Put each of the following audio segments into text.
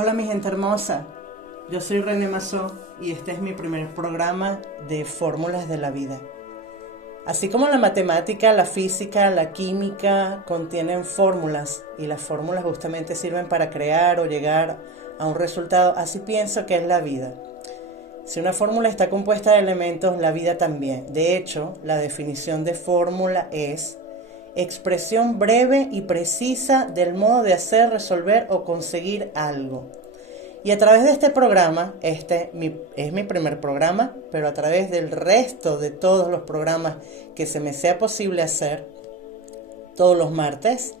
Hola mi gente hermosa, yo soy René Mazó y este es mi primer programa de Fórmulas de la Vida. Así como la matemática, la física, la química contienen fórmulas y las fórmulas justamente sirven para crear o llegar a un resultado, así pienso que es la vida. Si una fórmula está compuesta de elementos, la vida también. De hecho, la definición de fórmula es expresión breve y precisa del modo de hacer, resolver o conseguir algo. Y a través de este programa, es mi primer programa, pero a través del resto de todos los programas que se me sea posible hacer, todos los martes,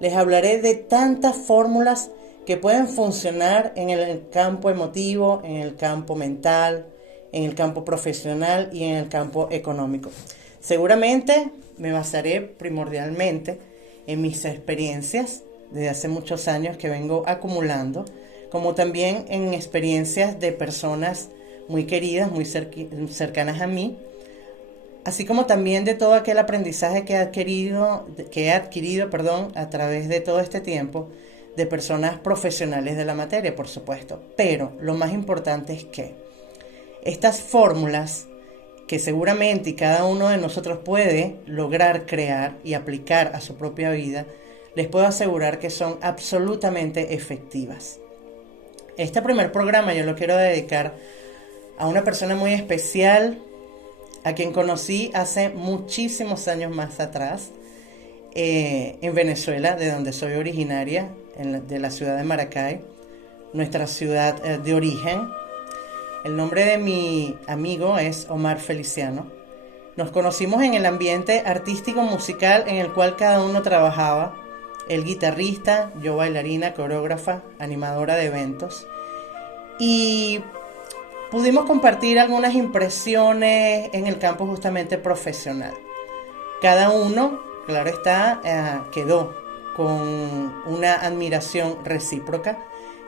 les hablaré de tantas fórmulas que pueden funcionar en el campo emotivo, en el campo mental, en el campo profesional y en el campo económico. Seguramente me basaré primordialmente en mis experiencias desde hace muchos años que vengo acumulando, como también en experiencias de personas muy queridas, muy cercanas a mí, así como también de todo aquel aprendizaje que he adquirido a través de todo este tiempo, de personas profesionales de la materia, por supuesto. Pero lo más importante es que estas fórmulas que seguramente y cada uno de nosotros puede lograr crear y aplicar a su propia vida, les puedo asegurar que son absolutamente efectivas. Este primer programa yo lo quiero dedicar a una persona muy especial, a quien conocí hace muchísimos años más atrás, en Venezuela, de donde soy originaria, de la ciudad de Maracay, nuestra ciudad de origen. El nombre de mi amigo es Omar Feliciano. Nos conocimos en el ambiente artístico musical en el cual cada uno trabajaba. Él guitarrista, yo bailarina, coreógrafa, animadora de eventos. Y pudimos compartir algunas impresiones en el campo justamente profesional. Cada uno, claro está, quedó con una admiración recíproca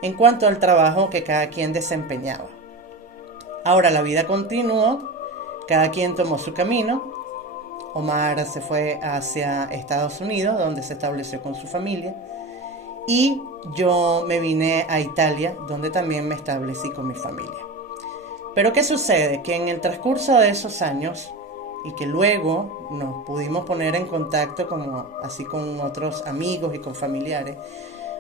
en cuanto al trabajo que cada quien desempeñaba. Ahora la vida continuó, cada quien tomó su camino. Omar se fue hacia Estados Unidos, donde se estableció con su familia, y yo me vine a Italia, donde también me establecí con mi familia. Pero ¿qué sucede? Que en el transcurso de esos años, y que luego nos pudimos poner en contacto así con otros amigos y con familiares,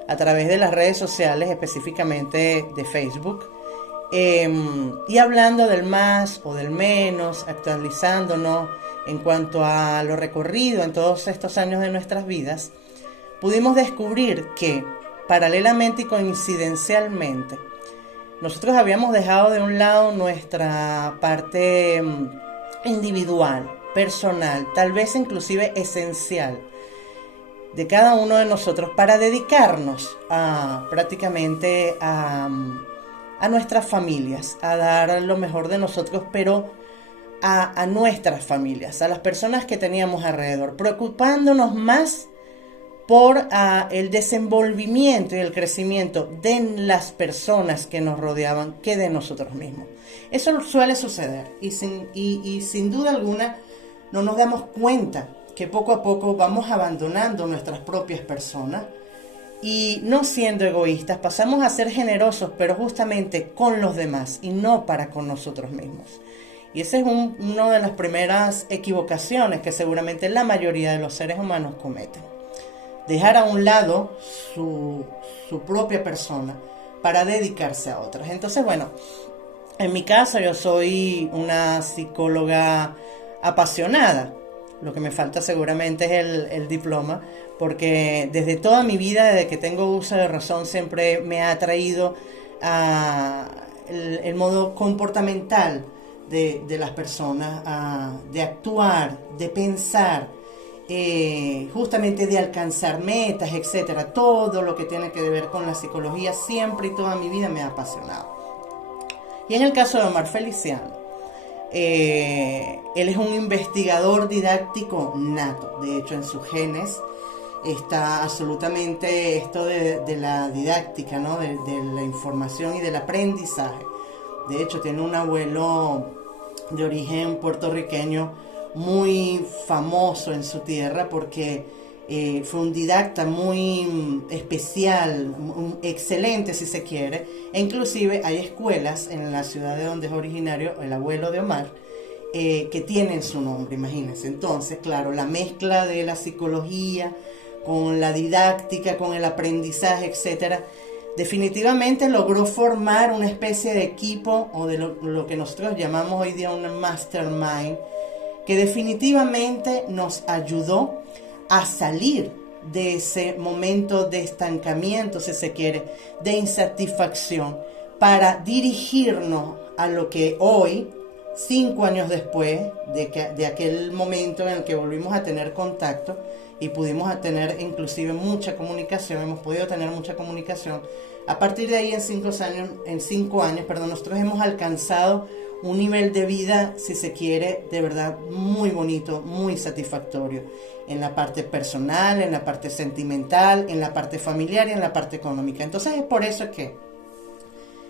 a través de las redes sociales, específicamente de Facebook, y hablando del más o del menos, actualizándonos en cuanto a lo recorrido en todos estos años de nuestras vidas, pudimos descubrir que paralelamente y coincidencialmente nosotros habíamos dejado de un lado nuestra parte individual, personal, tal vez inclusive esencial de cada uno de nosotros para dedicarnos prácticamente a nuestras familias, a dar lo mejor de nosotros, pero a nuestras familias, a las personas que teníamos alrededor, preocupándonos más por el desenvolvimiento y el crecimiento de las personas que nos rodeaban que de nosotros mismos. Eso suele suceder y sin duda alguna no nos damos cuenta que poco a poco vamos abandonando nuestras propias personas y no siendo egoístas pasamos a ser generosos, pero justamente con los demás y no para con nosotros mismos. Y esa es una de las primeras equivocaciones que seguramente la mayoría de los seres humanos cometen. Dejar a un lado su propia persona para dedicarse a otras. Entonces, bueno, en mi caso yo soy una psicóloga apasionada. Lo que me falta seguramente es el diploma, porque desde toda mi vida, desde que tengo uso de razón, siempre me ha atraído el modo comportamental de las personas, de actuar, de pensar, justamente de alcanzar metas, etcétera. Todo lo que tiene que ver con la psicología siempre y toda mi vida me ha apasionado. Y en el caso de Omar Feliciano, él es un investigador didáctico nato. De hecho, en sus genes está absolutamente esto de la didáctica, ¿no? de la información y del aprendizaje. De hecho, tiene un abuelo de origen puertorriqueño muy famoso en su tierra porque fue un didacta muy especial, excelente si se quiere, e inclusive hay escuelas en la ciudad de donde es originario el abuelo de Omar, que tienen su nombre, imagínense. Entonces, claro, la mezcla de la psicología con la didáctica, con el aprendizaje, etcétera, definitivamente logró formar una especie de equipo, o de lo que nosotros llamamos hoy día un mastermind, que definitivamente nos ayudó a salir de ese momento de estancamiento, si se quiere, de insatisfacción, para dirigirnos a lo que hoy, 5 años después de aquel momento en el que volvimos a tener contacto y pudimos tener inclusive mucha comunicación, hemos podido tener mucha comunicación. A partir de ahí, en 5 años, nosotros hemos alcanzado un nivel de vida, si se quiere, de verdad muy bonito, muy satisfactorio, en la parte personal, en la parte sentimental, en la parte familiar y en la parte económica. Entonces es por eso que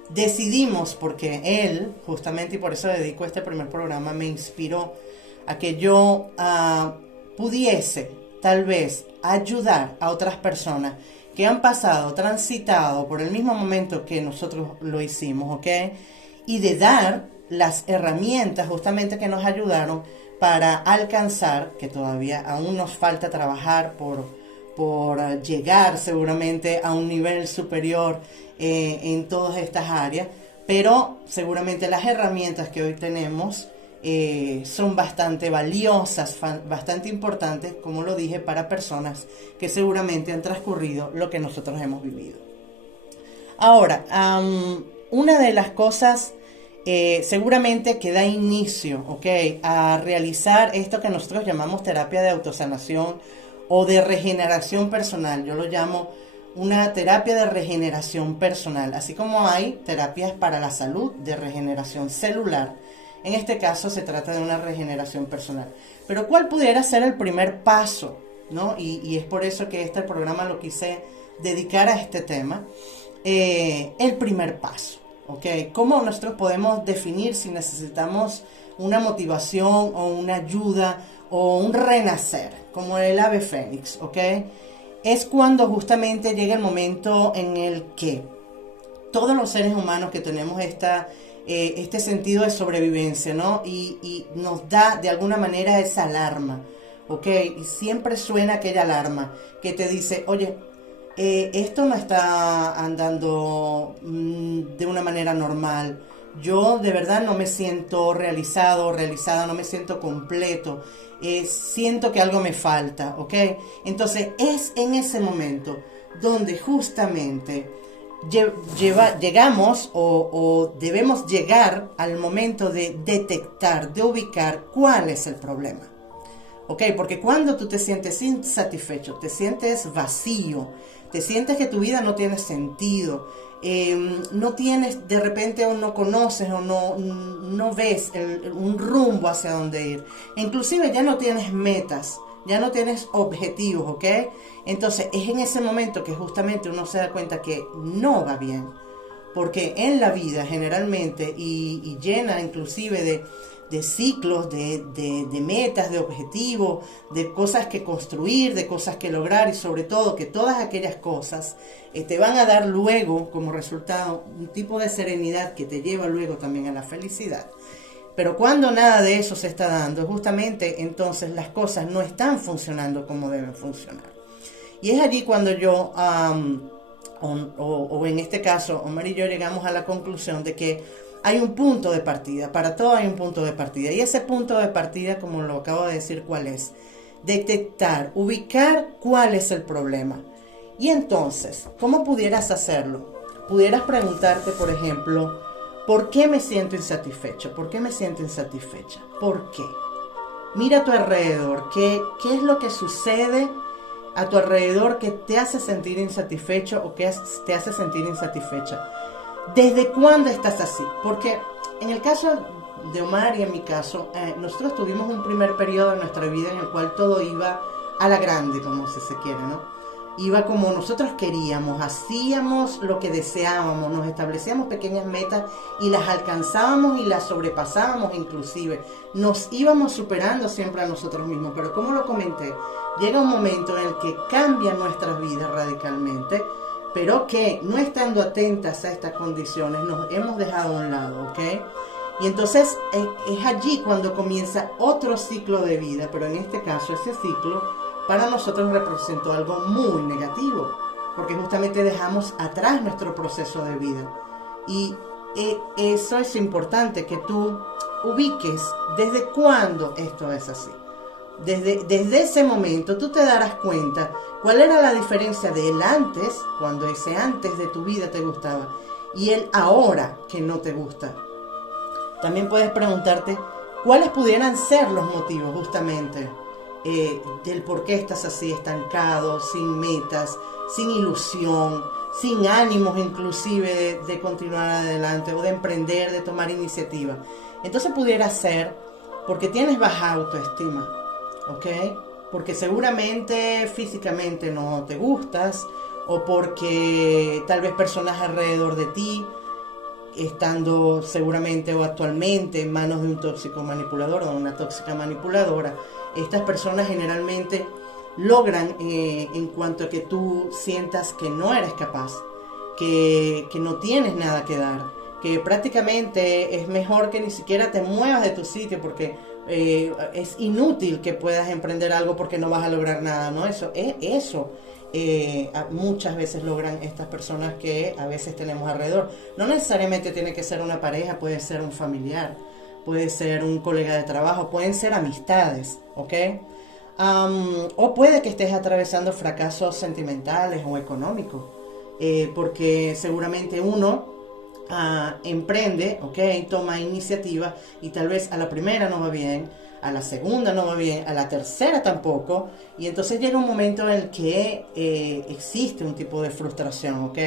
decidimos, porque él, justamente, y por eso dedico este primer programa, me inspiró a que yo pudiese tal vez ayudar a otras personas que han pasado, transitado por el mismo momento que nosotros lo hicimos, ¿ok? Y de dar las herramientas justamente que nos ayudaron para alcanzar, que todavía aún nos falta trabajar por llegar seguramente a un nivel superior en todas estas áreas, pero seguramente las herramientas que hoy tenemos son bastante valiosas, bastante importantes, como lo dije, para personas que seguramente han transcurrido lo que nosotros hemos vivido. Ahora, una de las cosas seguramente que da inicio, ¿okay?, a realizar esto que nosotros llamamos terapia de autosanación o de regeneración personal. Yo lo llamo una terapia de regeneración personal, así como hay terapias para la salud de regeneración celular. En este caso se trata de una regeneración personal. Pero ¿cuál pudiera ser el primer paso, ¿no? Y es por eso que este programa lo quise dedicar a este tema. El primer paso, ¿ok? ¿Cómo nosotros podemos definir si necesitamos una motivación o una ayuda o un renacer, como el ave fénix, ¿ok? Es cuando justamente llega el momento en el que todos los seres humanos que tenemos este sentido de sobrevivencia, ¿no? Y nos da de alguna manera esa alarma, ¿ok? Y siempre suena aquella alarma que te dice, oye, esto no está andando de una manera normal. Yo de verdad no me siento realizado o realizada, no me siento completo. Siento que algo me falta, ¿ok? Entonces es en ese momento donde justamente llegamos o debemos llegar al momento de detectar, de ubicar cuál es el problema, ¿ok? Porque cuando tú te sientes insatisfecho, te sientes vacío, te sientes que tu vida no tiene sentido, no tienes, de repente o no conoces o no ves un rumbo hacia dónde ir, inclusive ya no tienes metas, ya no tienes objetivos, ¿ok? Entonces es en ese momento que justamente uno se da cuenta que no va bien, porque en la vida generalmente y llena inclusive de ciclos, de metas, de objetivos, de cosas que construir, de cosas que lograr, y sobre todo que todas aquellas cosas te van a dar luego como resultado un tipo de serenidad que te lleva luego también a la felicidad. Pero cuando nada de eso se está dando, justamente entonces las cosas no están funcionando como deben funcionar. Y es allí cuando yo, o en este caso, Omar y yo llegamos a la conclusión de que hay un punto de partida, para todo hay un punto de partida. Y ese punto de partida, como lo acabo de decir, ¿cuál es? Detectar, ubicar cuál es el problema. Y entonces, ¿cómo pudieras hacerlo? Pudieras preguntarte, por ejemplo, ¿por qué me siento insatisfecho? ¿Por qué me siento insatisfecha? ¿Por qué? Mira a tu alrededor, ¿qué es lo que sucede a tu alrededor que te hace sentir insatisfecho o que te hace sentir insatisfecha? ¿Desde cuándo estás así? Porque en el caso de Omar y en mi caso, nosotros tuvimos un primer periodo de nuestra vida en el cual todo iba a la grande, como si se quiere, ¿no? iba como nosotros queríamos, hacíamos lo que deseábamos, nos establecíamos pequeñas metas y las alcanzábamos y las sobrepasábamos inclusive. Nos íbamos superando siempre a nosotros mismos, pero como lo comenté, llega un momento en el que cambian nuestras vidas radicalmente, pero que no estando atentas a estas condiciones nos hemos dejado a un lado, ¿ok? Y entonces es allí cuando comienza otro ciclo de vida, pero en este caso ese ciclo para nosotros representó algo muy negativo, porque justamente dejamos atrás nuestro proceso de vida. Y eso es importante, que tú ubiques desde cuándo esto es así. Desde ese momento tú te darás cuenta cuál era la diferencia de el antes, cuando ese antes de tu vida te gustaba, y el ahora que no te gusta. También puedes preguntarte cuáles pudieran ser los motivos justamente del por qué estás así, estancado, sin metas, sin ilusión, sin ánimos inclusive de continuar adelante o de emprender, de tomar iniciativa. Entonces pudiera ser porque tienes baja autoestima, ¿ok? Porque seguramente físicamente no te gustas, o porque tal vez personas alrededor de ti, estando seguramente o actualmente en manos de un tóxico manipulador o de una tóxica manipuladora, estas personas generalmente logran, en cuanto a que tú sientas que no eres capaz, que no tienes nada que dar, que prácticamente es mejor que ni siquiera te muevas de tu sitio, porque es inútil que puedas emprender algo porque no vas a lograr nada, ¿no? Eso muchas veces logran estas personas que a veces tenemos alrededor. No necesariamente tiene que ser una pareja, puede ser un familiar, puede ser un colega de trabajo, pueden ser amistades, ¿ok? O puede que estés atravesando fracasos sentimentales o económicos, porque seguramente uno emprende, ¿ok? Toma iniciativa y tal vez a la primera no va bien, a la segunda no va bien, a la tercera tampoco, y entonces llega un momento en el que existe un tipo de frustración, ¿ok?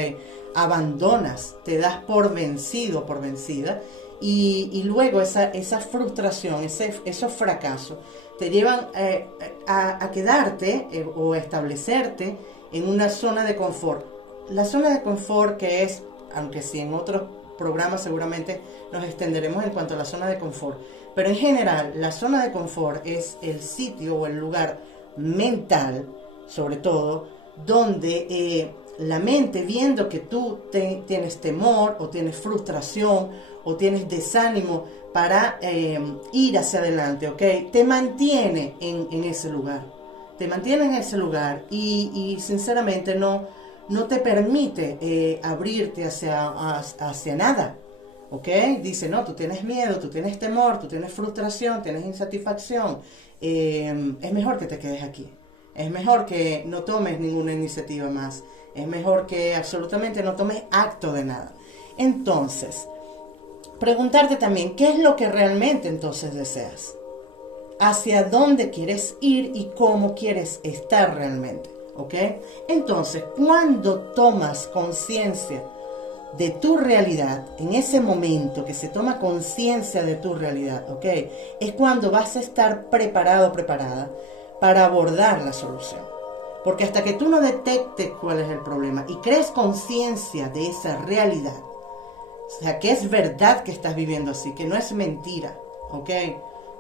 Abandonas, te das por vencido, por vencida, y luego esa frustración, esos fracasos te llevan a quedarte o establecerte en una zona de confort. La zona de confort, que es, aunque sí en otros programas seguramente nos extenderemos en cuanto a la zona de confort, pero en general la zona de confort es el sitio o el lugar mental, sobre todo, donde la mente, viendo que tú tienes temor o tienes frustración o tienes desánimo para ir hacia adelante, ¿ok? Te mantiene en ese lugar, te mantiene en ese lugar y sinceramente no te permite abrirte hacia nada, ¿ok? Dice, no, tú tienes miedo, tú tienes temor, tú tienes frustración, tienes insatisfacción, es mejor que te quedes aquí, es mejor que no tomes ninguna iniciativa más, es mejor que absolutamente no tomes acto de nada. Entonces, preguntarte también, ¿qué es lo que realmente entonces deseas? ¿Hacia dónde quieres ir y cómo quieres estar realmente? ¿Ok? Entonces, cuando tomas conciencia de tu realidad, en ese momento que se toma conciencia de tu realidad, ¿ok? Es cuando vas a estar preparado, preparada para abordar la solución. Porque hasta que tú no detectes cuál es el problema y crees conciencia de esa realidad, o sea, que es verdad que estás viviendo así, que no es mentira, ¿ok?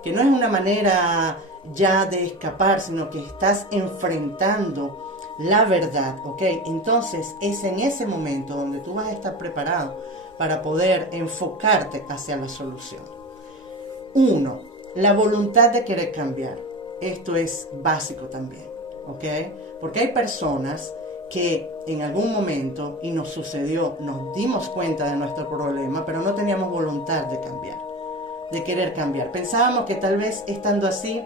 Que no es una manera ya de escapar, sino que estás enfrentando la verdad, ¿ok? Entonces es en ese momento donde tú vas a estar preparado para poder enfocarte hacia la solución. 1. La voluntad de querer cambiar. Esto es básico también, ¿ok? Porque hay personas que en algún momento, y nos sucedió, nos dimos cuenta de nuestro problema, pero no teníamos voluntad de cambiar, de querer cambiar. Pensábamos que tal vez estando así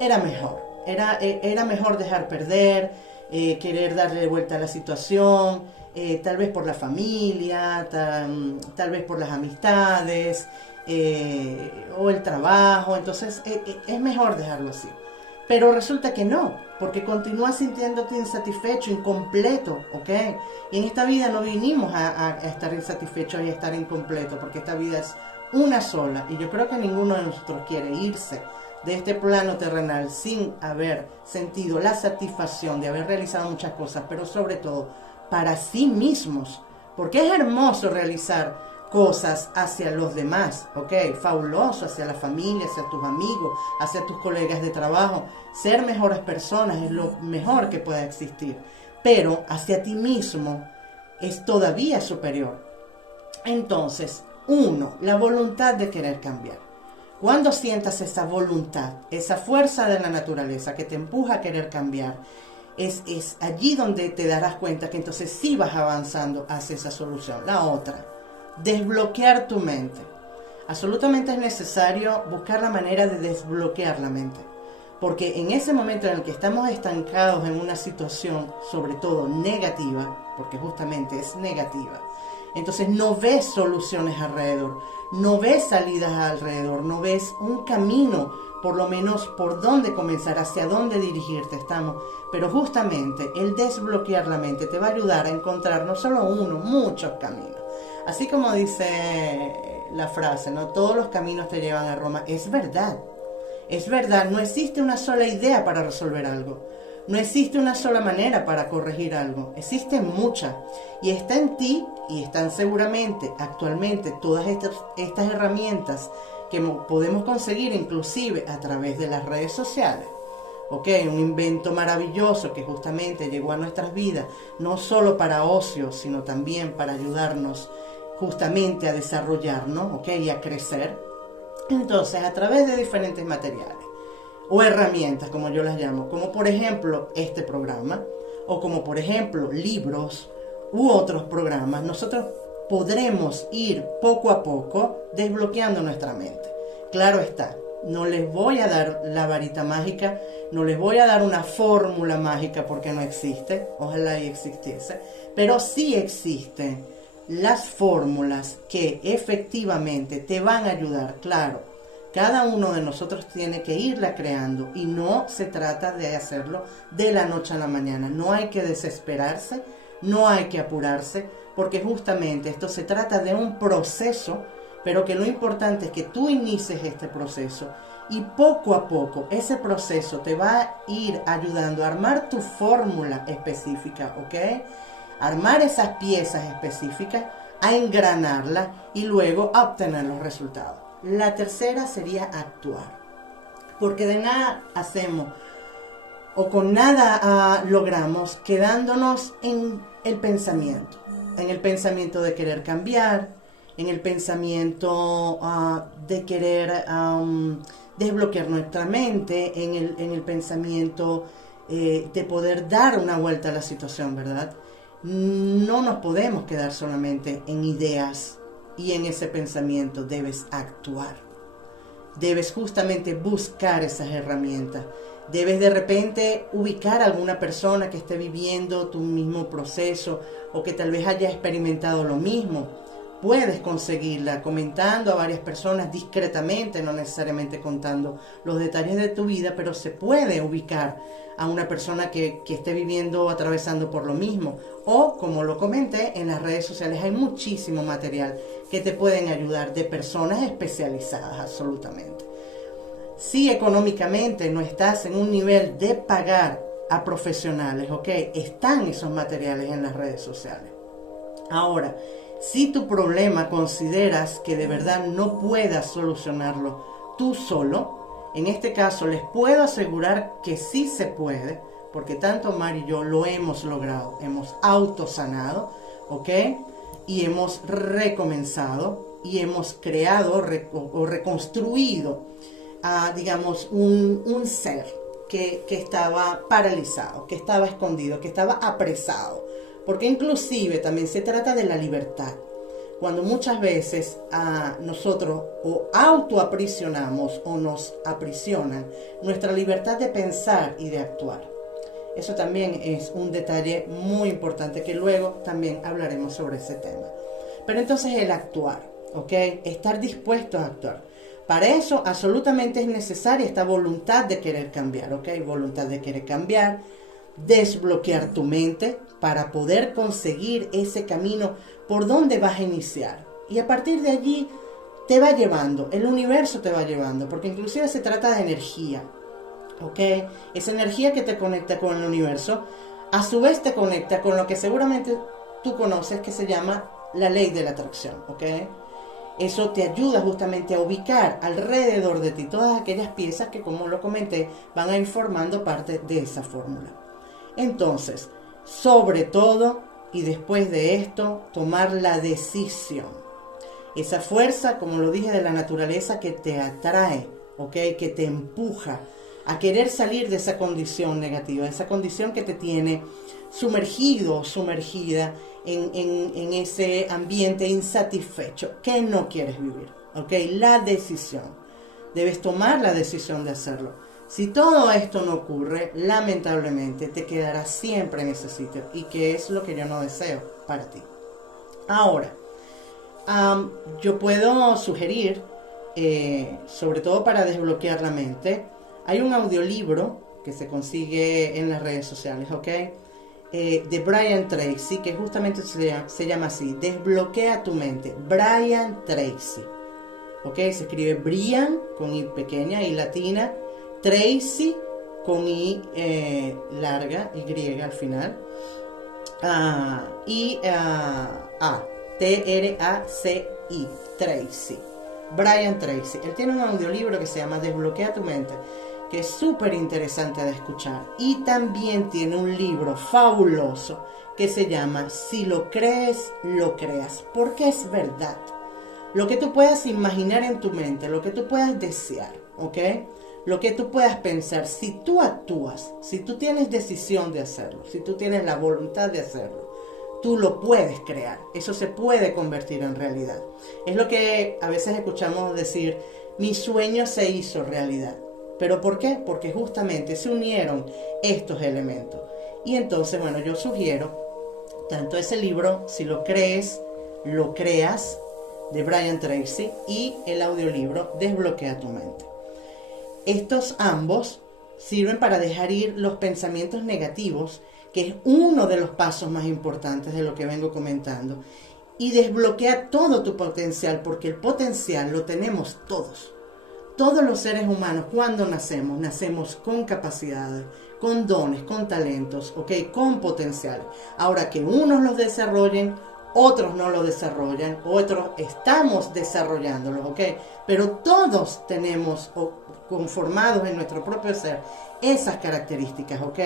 era mejor, era mejor dejar perder, querer darle vuelta a la situación, tal vez por la familia, tal vez por las amistades, o el trabajo. Entonces es mejor dejarlo así. Pero resulta que no, porque continúas sintiéndote insatisfecho, incompleto, ¿ok? Y en esta vida no vinimos a estar insatisfechos y a estar incompletos, porque esta vida es una sola, y yo creo que ninguno de nosotros quiere irse de este plano terrenal sin haber sentido la satisfacción de haber realizado muchas cosas, pero sobre todo para sí mismos, porque es hermoso realizar cosas hacia los demás, ¿ok? Fabuloso, hacia la familia, hacia tus amigos, hacia tus colegas de trabajo. Ser mejores personas es lo mejor que pueda existir, pero hacia ti mismo es todavía superior. Entonces, uno, la voluntad de querer cambiar. Cuando sientas esa voluntad, esa fuerza de la naturaleza que te empuja a querer cambiar, es allí donde te darás cuenta que entonces sí vas avanzando hacia esa solución. La otra, desbloquear tu mente. Absolutamente es necesario buscar la manera de desbloquear la mente, porque en ese momento en el que estamos estancados en una situación, sobre todo negativa, porque justamente es negativa, entonces no ves soluciones alrededor, no ves salidas alrededor, no ves un camino, por lo menos por dónde comenzar, hacia dónde dirigirte estamos. Pero justamente el desbloquear la mente te va a ayudar a encontrar no solo uno, muchos caminos. Así como dice la frase, ¿no? Todos los caminos te llevan a Roma. Es verdad, no existe una sola idea para resolver algo. No existe una sola manera para corregir algo. Existen muchas. Y está en ti, y están seguramente actualmente todas estas herramientas que podemos conseguir inclusive a través de las redes sociales. Ok, un invento maravilloso que justamente llegó a nuestras vidas, no solo para ocio, sino también para ayudarnos justamente a desarrollarnos, ok, y a crecer. Entonces, a través de diferentes materiales o herramientas, como yo las llamo, como por ejemplo este programa, o como por ejemplo libros u otros programas, nosotros podremos ir poco a poco desbloqueando nuestra mente. Claro está, no les voy a dar la varita mágica, no les voy a dar una fórmula mágica porque no existe, ojalá y existiese, pero sí existen las fórmulas que efectivamente te van a ayudar, claro. Cada uno de nosotros tiene que irla creando y no se trata de hacerlo de la noche a la mañana. No hay que desesperarse, no hay que apurarse, porque justamente esto se trata de un proceso, pero que lo importante es que tú inicies este proceso y poco a poco ese proceso te va a ir ayudando a armar tu fórmula específica, ¿ok? Armar esas piezas específicas, a engranarla y luego a obtener los resultados. La tercera sería actuar, porque de nada hacemos o con nada logramos quedándonos en el pensamiento de querer cambiar, en el pensamiento de querer desbloquear nuestra mente, en el pensamiento de poder dar una vuelta a la situación, ¿verdad? No nos podemos quedar solamente en ideas. Y en ese pensamiento debes actuar. Debes justamente buscar esas herramientas. Debes de repente ubicar a alguna persona que esté viviendo tu mismo proceso o que tal vez haya experimentado lo mismo. Puedes conseguirla comentando a varias personas discretamente, no necesariamente contando los detalles de tu vida, pero se puede ubicar a una persona que esté viviendo o atravesando por lo mismo. O, como lo comenté, en las redes sociales hay muchísimo material que te pueden ayudar de personas especializadas absolutamente. Si económicamente no estás en un nivel de pagar a profesionales, ¿ok? Están esos materiales en las redes sociales. Ahora, si tu problema consideras que de verdad no puedas solucionarlo tú solo, en este caso les puedo asegurar que sí se puede, porque tanto Mar y yo lo hemos logrado, hemos autosanado, ¿ok? Y hemos recomenzado y hemos creado o reconstruido, digamos, un ser que estaba paralizado, que estaba escondido, que estaba apresado. Porque inclusive también se trata de la libertad. Cuando muchas veces nosotros o autoaprisionamos o nos aprisionan nuestra libertad de pensar y de actuar. Eso también es un detalle muy importante que luego también hablaremos sobre ese tema. Pero entonces el actuar, ¿ok? Estar dispuesto a actuar. Para eso absolutamente es necesaria esta voluntad de querer cambiar, ¿ok? Voluntad de querer cambiar, desbloquear tu mente para poder conseguir ese camino por donde vas a iniciar. Y a partir de allí, te va llevando, el universo te va llevando, porque inclusive se trata de energía, ¿ok? Esa energía que te conecta con el universo, a su vez te conecta con lo que seguramente tú conoces que se llama la ley de la atracción, ¿ok? Eso te ayuda justamente a ubicar alrededor de ti todas aquellas piezas que, como lo comenté, van a ir formando parte de esa fórmula. Entonces, sobre todo, y después de esto, tomar la decisión. Esa fuerza, como lo dije, de la naturaleza que te atrae, ¿ok? Que te empuja a querer salir de esa condición negativa, de esa condición que te tiene sumergido, sumergida en ese ambiente insatisfecho que no quieres vivir, ¿ok? La decisión. Debes tomar la decisión de hacerlo. Si todo esto no ocurre, lamentablemente te quedarás siempre en ese sitio, y que es lo que yo no deseo para ti. Ahora, yo puedo sugerir, sobre todo para desbloquear la mente, hay un audiolibro que se consigue en las redes sociales, ¿ok? De Brian Tracy, que justamente se llama así, Desbloquea tu mente, Brian Tracy, ¿ok? Se escribe Brian con I pequeña, I latina, Tracy con I larga, Y al final, Traci, Tracy, Brian Tracy. Él tiene un audiolibro que se llama Desbloquea tu mente, que es súper interesante de escuchar, y también tiene un libro fabuloso que se llama Si lo crees, lo creas, porque es verdad. Lo que tú puedas imaginar en tu mente, lo que tú puedas desear, ¿ok? Lo que tú puedas pensar, si tú actúas, si tú tienes decisión de hacerlo, si tú tienes la voluntad de hacerlo, tú lo puedes crear. Eso se puede convertir en realidad. Es lo que a veces escuchamos decir, mi sueño se hizo realidad. ¿Pero por qué? Porque justamente se unieron estos elementos. Y entonces, bueno, yo sugiero tanto ese libro, Si lo crees, lo creas, de Brian Tracy, y el audiolibro Desbloquea tu mente. Estos ambos sirven para dejar ir los pensamientos negativos, que es uno de los pasos más importantes de lo que vengo comentando, y desbloquea todo tu potencial, porque el potencial lo tenemos todos. Todos los seres humanos, cuando nacemos con capacidades, con dones, con talentos, ¿ok? Con potenciales. Ahora, que unos los desarrollen, otros no lo desarrollan, otros estamos desarrollándolos, ¿ok? Pero todos tenemos conformados en nuestro propio ser esas características, ¿ok?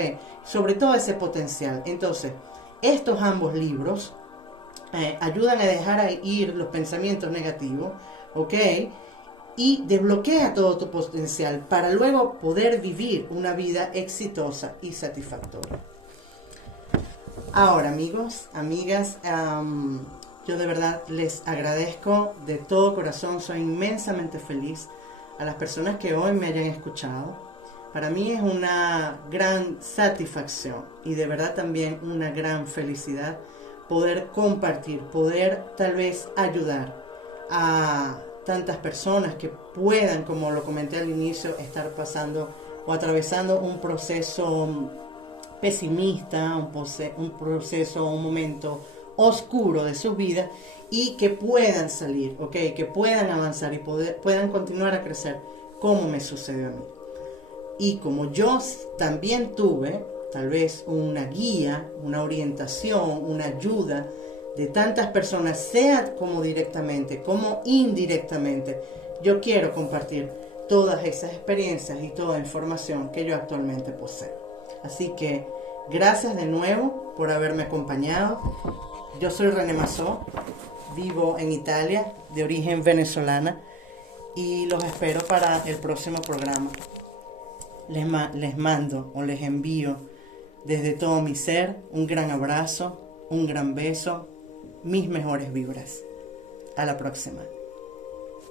Sobre todo ese potencial. Entonces, estos ambos libros ayudan a dejar ir los pensamientos negativos, ¿ok? Y desbloquea todo tu potencial para luego poder vivir una vida exitosa y satisfactoria. Ahora, amigos, amigas, yo de verdad les agradezco de todo corazón, soy inmensamente feliz a las personas que hoy me hayan escuchado. Para mí es una gran satisfacción y de verdad también una gran felicidad poder compartir, poder tal vez ayudar a tantas personas que puedan, como lo comenté al inicio, estar pasando o atravesando un proceso pesimista, un proceso, un momento oscuro de su vida, y que puedan salir, ¿ok? Que puedan avanzar y puedan continuar a crecer como me sucedió a mí. Y como yo también tuve tal vez una guía, una orientación, una ayuda de tantas personas, sea como directamente, como indirectamente, yo quiero compartir todas esas experiencias y toda información que yo actualmente poseo. Así que gracias de nuevo por haberme acompañado. Yo soy René Mazó, vivo en Italia, de origen venezolana, y los espero para el próximo programa. Les mando o les envío desde todo mi ser un gran abrazo, un gran beso, mis mejores vibras. A la próxima.